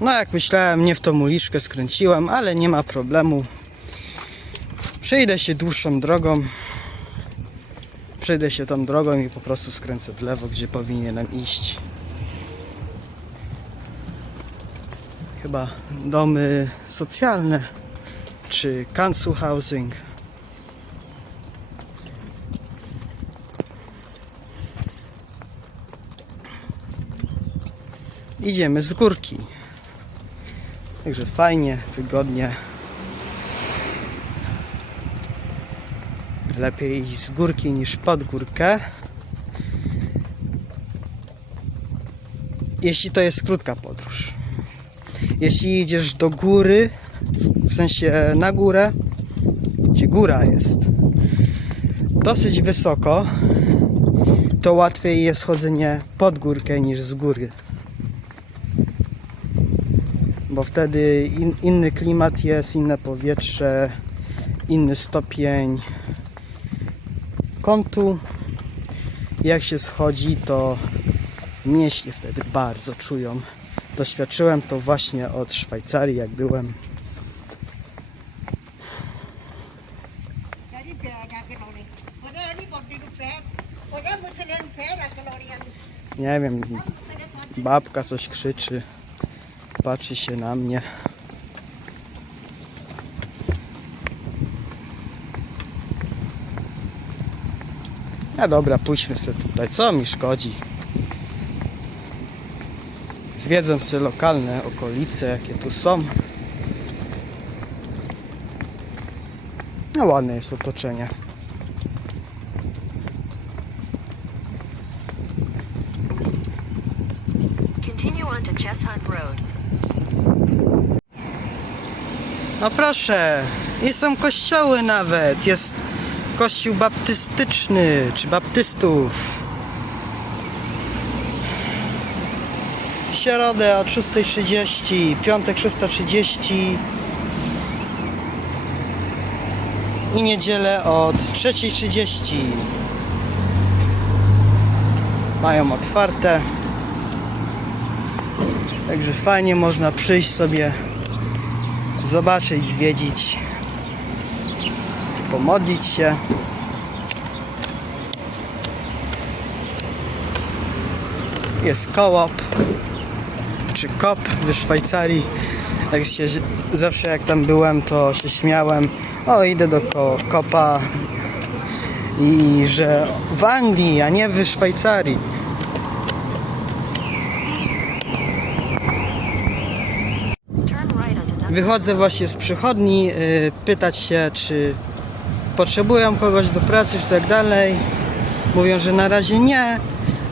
No jak myślałem, nie w tą uliczkę skręciłem, ale nie ma problemu. Przejdę się dłuższą drogą. Przejdę się tą drogą i po prostu skręcę w lewo, gdzie powinienem iść. Chyba domy socjalne czy council housing. Idziemy z górki. Także fajnie, wygodnie. Lepiej iść z górki niż pod górkę. Jeśli to jest krótka podróż. Jeśli idziesz do góry, w- sensie na górę, gdzie góra jest dosyć wysoko, to łatwiej jest chodzenie pod górkę niż z góry bo wtedy in, inny klimat jest, inne powietrze, inny stopień kątu. Jak się schodzi, to mięśnie wtedy bardzo czują. Doświadczyłem to właśnie od Szwajcarii, jak byłem. Nie wiem, babka coś krzyczy patrzy się na mnie. No dobra, pójdźmy sobie tutaj, co mi szkodzi. Zwiedzę sobie lokalne okolice, jakie tu są. No ładne jest otoczenie. Continue on to Chess Hunt Road. No proszę, i są kościoły nawet. Jest kościół baptystyczny, czy baptystów. W środę o 6.30, piątek 6.30 i niedzielę od 3.30. Mają otwarte. Także fajnie można przyjść sobie zobaczyć, zwiedzić, pomodlić się. Jest kołop, czy kop w Szwajcarii. Tak się zawsze jak tam byłem, to się śmiałem. O, idę do ko kopa i że w Anglii, a nie w Szwajcarii. Wychodzę właśnie z przychodni, y, pytać się, czy potrzebują kogoś do pracy, czy tak dalej. Mówią, że na razie nie,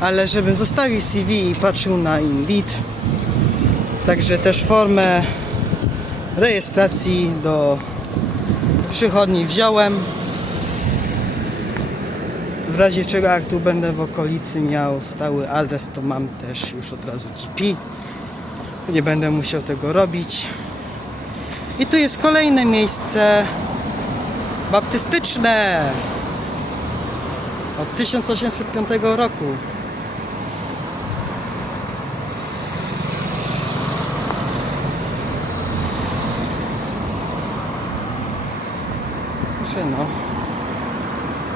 ale żebym zostawił CV i patrzył na Indeed. Także też formę rejestracji do przychodni wziąłem. W razie czego, jak tu będę w okolicy miał stały adres, to mam też już od razu GP. Nie będę musiał tego robić. I tu jest kolejne miejsce baptystyczne od 1805 roku. No.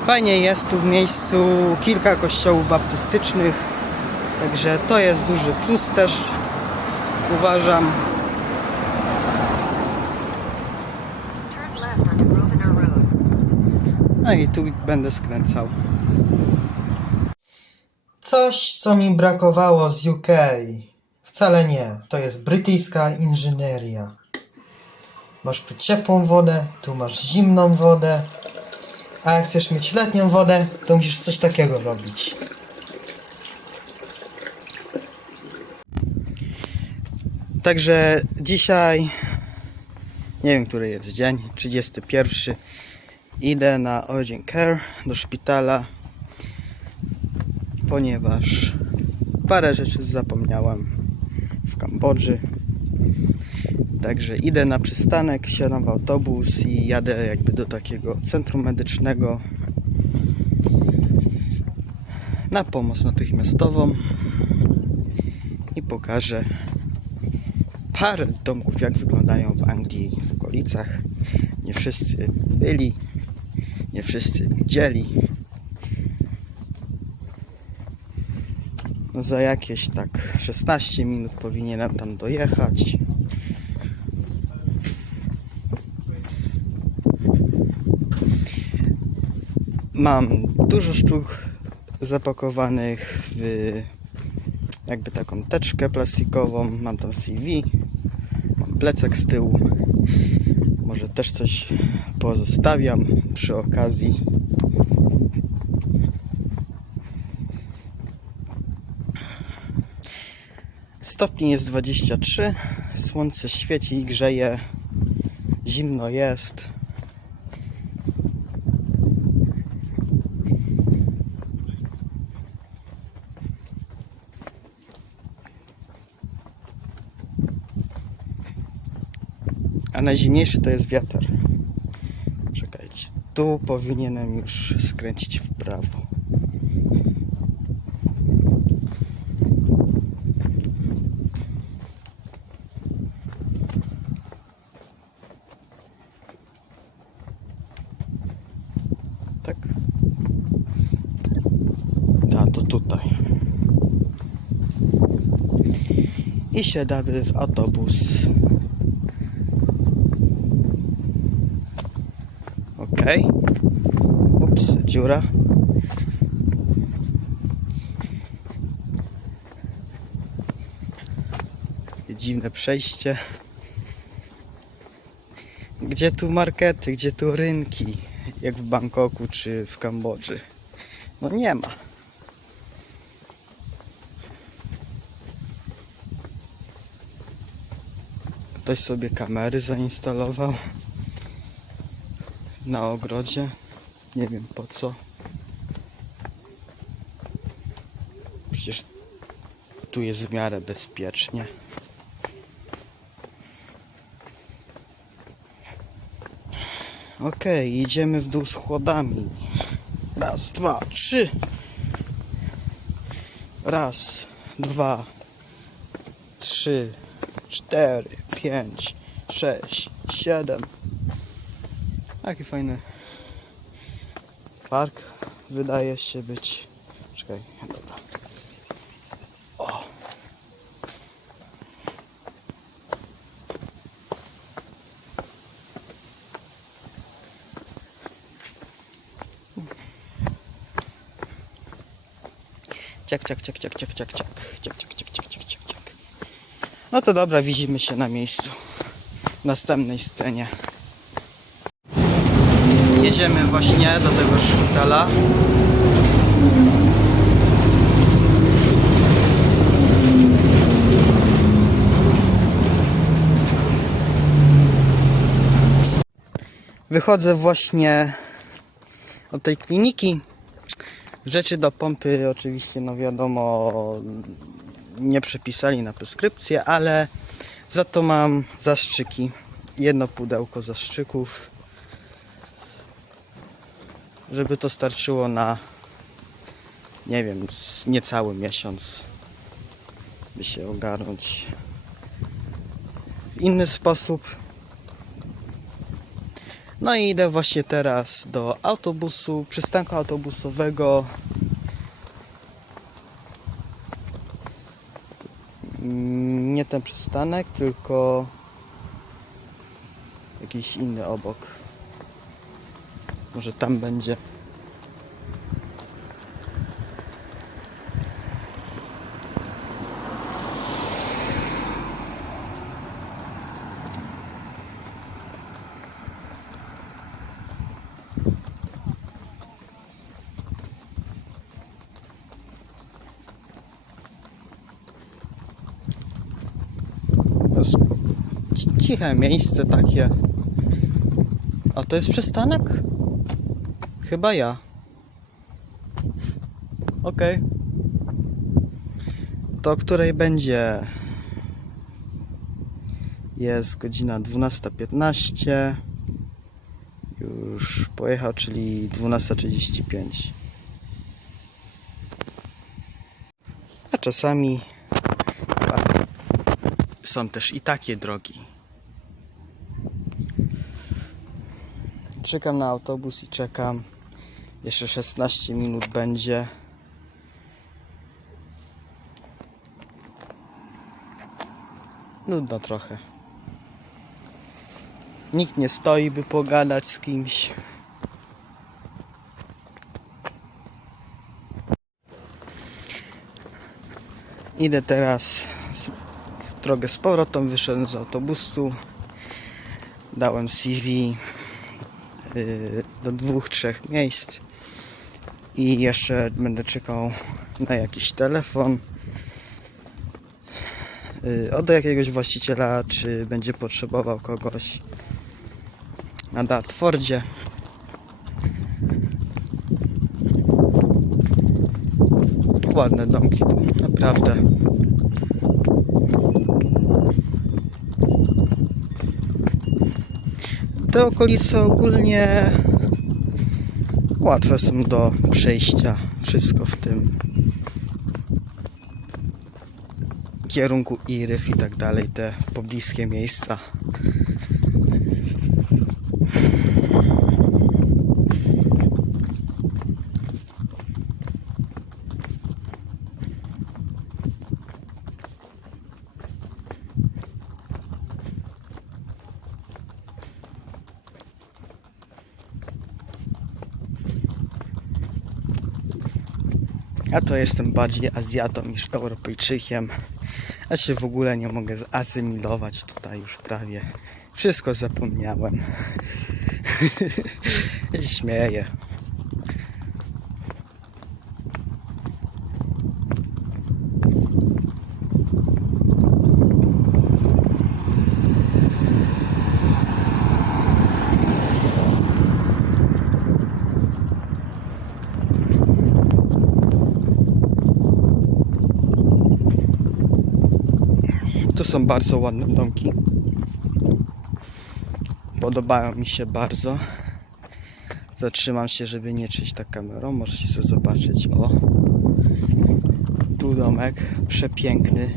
Fajnie jest tu w miejscu kilka kościołów baptystycznych, także to jest duży plus też uważam. No i tu będę skręcał. Coś, co mi brakowało z UK. Wcale nie. To jest brytyjska inżynieria. Masz tu ciepłą wodę, tu masz zimną wodę. A jak chcesz mieć letnią wodę, to musisz coś takiego robić. Także dzisiaj, nie wiem który jest dzień, 31 idę na Urgent Care do szpitala, ponieważ parę rzeczy zapomniałem w Kambodży. Także idę na przystanek, siadam w autobus i jadę jakby do takiego centrum medycznego na pomoc natychmiastową i pokażę parę domków, jak wyglądają w Anglii w okolicach. Nie wszyscy byli, nie wszyscy widzieli. No za jakieś tak 16 minut powinienem tam dojechać. Mam dużo sztuk zapakowanych w jakby taką teczkę plastikową. Mam tam CV, mam plecak z tyłu. Może też coś pozostawiam przy okazji. Stopni jest 23, słońce świeci i grzeje, zimno jest. Najzimniejszy to jest wiatr. Czekajcie, tu powinienem już skręcić w prawo. Tak? A, to tutaj. I siadamy w autobus. Dziura. Dziwne przejście. Gdzie tu markety, gdzie tu rynki? Jak w Bangkoku czy w Kambodży? No nie ma. Ktoś sobie kamery zainstalował na ogrodzie. Nie wiem po co. Przecież tu jest w miarę bezpiecznie. Okej, idziemy w dół schodami. Raz, dwa, trzy. Raz, dwa, trzy, cztery, pięć, sześć, siedem. Jaki fajny park wydaje się być. Czekaj, dobra. O. Ciak, ciak, ciak, ciak, ciak, ciak, ciak, ciak, ciak, ciak, ciak, ciak, ciak. No to dobra, widzimy się na miejscu. W następnej scenie. Jedziemy właśnie do tego szpitala. Wychodzę właśnie od tej kliniki. Rzeczy do pompy oczywiście, no wiadomo, nie przepisali na preskripcję, ale za to mam zastrzyki. Jedno pudełko zastrzyków żeby to starczyło na nie wiem, niecały miesiąc by się ogarnąć w inny sposób. No i idę właśnie teraz do autobusu, przystanku autobusowego. Nie ten przystanek, tylko jakiś inny obok. Może tam będzie. Ciche miejsce takie. A to jest przystanek? Chyba ja. Okej. To której będzie? Jest godzina 12.15. Już pojechał, czyli 12.35. A czasami są też i takie drogi. Czekam na autobus i czekam. Jeszcze 16 minut będzie. Nudno trochę. Nikt nie stoi, by pogadać z kimś. Idę teraz w drogę z powrotem, wyszedłem z autobusu. Dałem CV y, do dwóch, trzech miejsc i jeszcze będę czekał na jakiś telefon y, od jakiegoś właściciela, czy będzie potrzebował kogoś na Dartfordzie. Ładne domki tu, naprawdę. Te okolice ogólnie łatwe są do przejścia. Wszystko w tym kierunku Iryf i tak dalej, te pobliskie miejsca. Ja to jestem bardziej Azjatą niż Europejczykiem. Ja się w ogóle nie mogę zasymilować tutaj już prawie. Wszystko zapomniałem. Śmieję. Są bardzo ładne domki. Podobają mi się bardzo. Zatrzymam się, żeby nie czyść tak kamerą. Możecie sobie zobaczyć. O, tu domek przepiękny.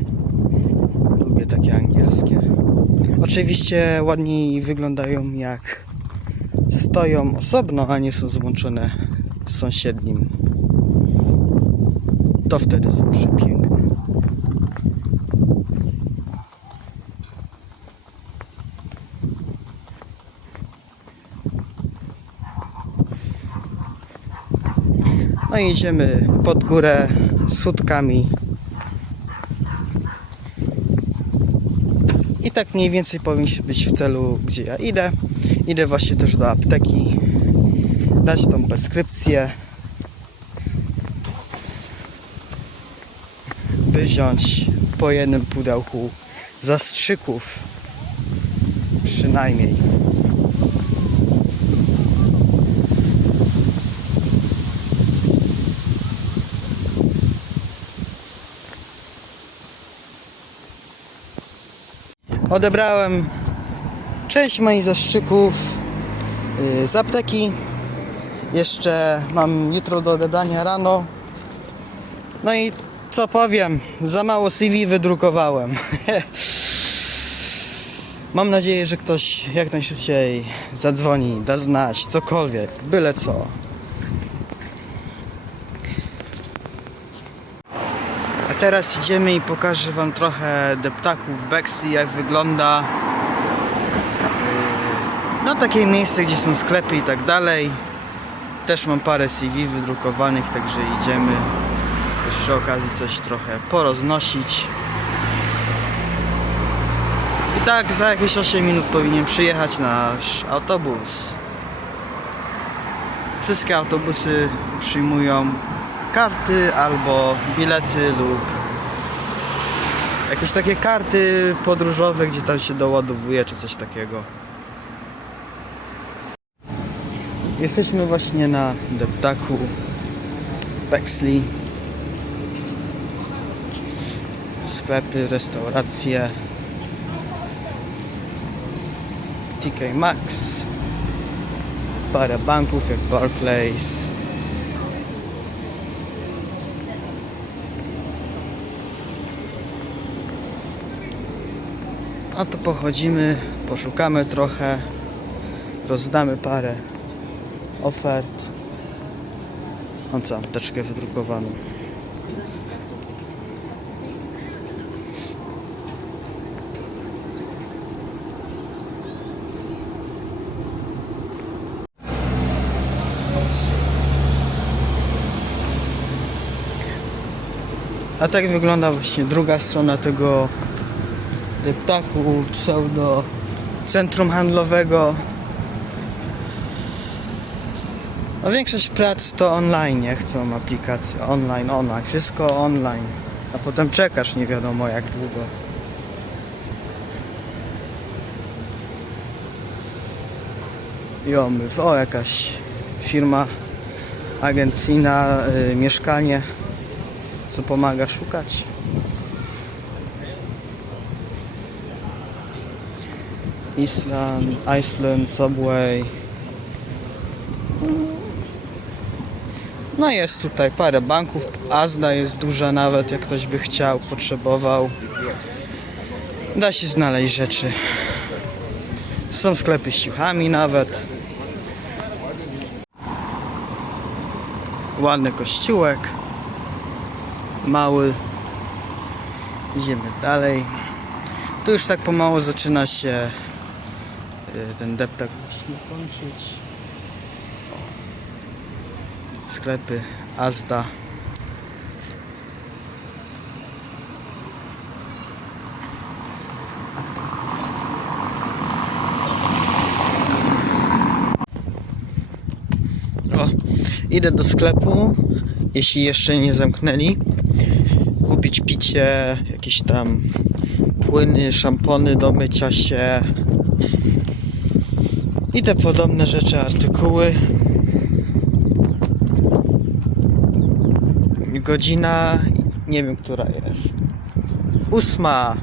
Lubię takie angielskie. Oczywiście ładniej wyglądają jak stoją osobno, a nie są złączone z sąsiednim. To wtedy są przepiękne. No i idziemy pod górę schódkami. I tak mniej więcej powinien być w celu, gdzie ja idę. Idę właśnie też do apteki. Dać tą preskrypcję. By wziąć po jednym pudełku zastrzyków. Przynajmniej. Odebrałem część moich zastrzyków yy, z apteki. Jeszcze mam jutro do odebrania rano. No i co powiem, za mało CV wydrukowałem. Mam nadzieję, że ktoś jak najszybciej zadzwoni, da znać, cokolwiek, byle co. teraz idziemy i pokażę Wam trochę deptaków Bexley, jak wygląda. Yy, No takie miejsce, gdzie są sklepy i tak dalej. Też mam parę CV wydrukowanych, także idziemy przy okazji coś trochę poroznosić. I tak za jakieś 8 minut powinien przyjechać nasz autobus. Wszystkie autobusy przyjmują karty albo bilety lub jakieś takie karty podróżowe, gdzie tam się doładowuje czy coś takiego. Jesteśmy właśnie na deptaku Bexley. Sklepy, restauracje. TK Maxx. Parę banków jak Barclays. A to pochodzimy, poszukamy trochę, rozdamy parę ofert. Mam tam teczkę wydrukowaną. A tak wygląda właśnie druga strona tego deptaku, pseudo centrum handlowego. No większość prac to online, chcą aplikacje online, online, wszystko online. A potem czekasz nie wiadomo jak długo. Jo, my- o jakaś firma agencyjna, y, mieszkanie, co pomaga szukać. Island, Iceland, Subway. No jest tutaj parę banków. Azda jest duża nawet, jak ktoś by chciał, potrzebował. Da się znaleźć rzeczy. Są sklepy z ciuchami nawet. Ładny kościółek. Mały. Idziemy dalej. Tu już tak pomału zaczyna się ten deptak musimy kończyć. Sklepy Azda. O, idę do sklepu, jeśli jeszcze nie zamknęli. Kupić picie, jakieś tam płyny, szampony do mycia się i te podobne rzeczy, artykuły. Godzina, nie wiem która jest. Ósma.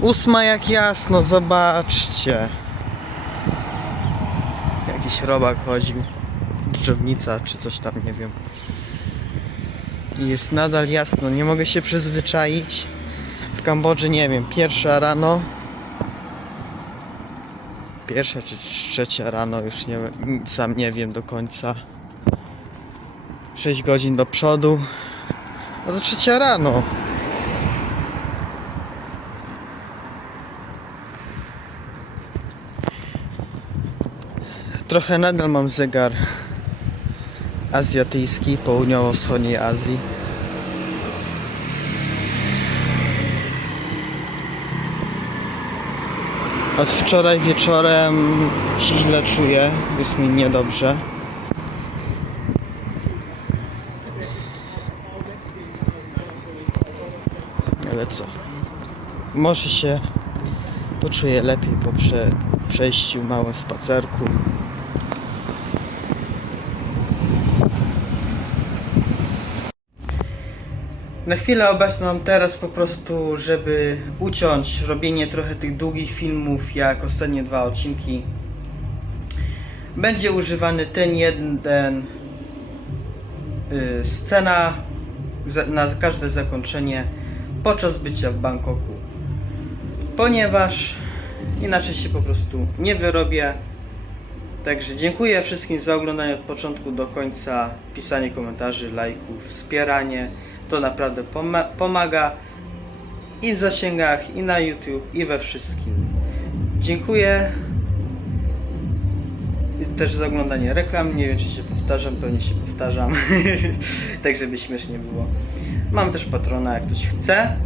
Ósma jak jasno, zobaczcie. Jakiś robak chodził. Drzewnica czy coś tam, nie wiem. Jest nadal jasno, nie mogę się przyzwyczaić. W Kambodży nie wiem, pierwsza rano. Pierwsza czy trzecia rano, już nie sam nie wiem do końca. 6 godzin do przodu. A to trzecia rano. Trochę nadal mam zegar azjatyjski, południowo-wschodniej Azji. Od wczoraj wieczorem się źle czuję, jest mi niedobrze. Ale co? Może się poczuję lepiej po prze, przejściu małym spacerku. Na chwilę obecną teraz po prostu, żeby uciąć robienie trochę tych długich filmów, jak ostatnie dwa odcinki, będzie używany ten jeden y, scena na każde zakończenie podczas bycia w Bangkoku. Ponieważ inaczej się po prostu nie wyrobię. Także dziękuję wszystkim za oglądanie od początku do końca, pisanie komentarzy, lajków, wspieranie. To naprawdę poma- pomaga i w zasięgach, i na YouTube, i we wszystkim. Dziękuję. Też za oglądanie reklam. Nie wiem, czy się powtarzam, pewnie się powtarzam. tak, żeby śmiesznie było. Mam też patrona, jak ktoś chce.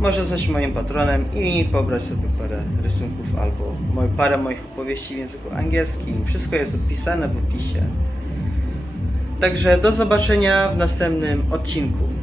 Może zostać moim patronem i pobrać sobie parę rysunków albo parę moich opowieści w języku angielskim. Wszystko jest opisane w opisie. Także do zobaczenia w następnym odcinku.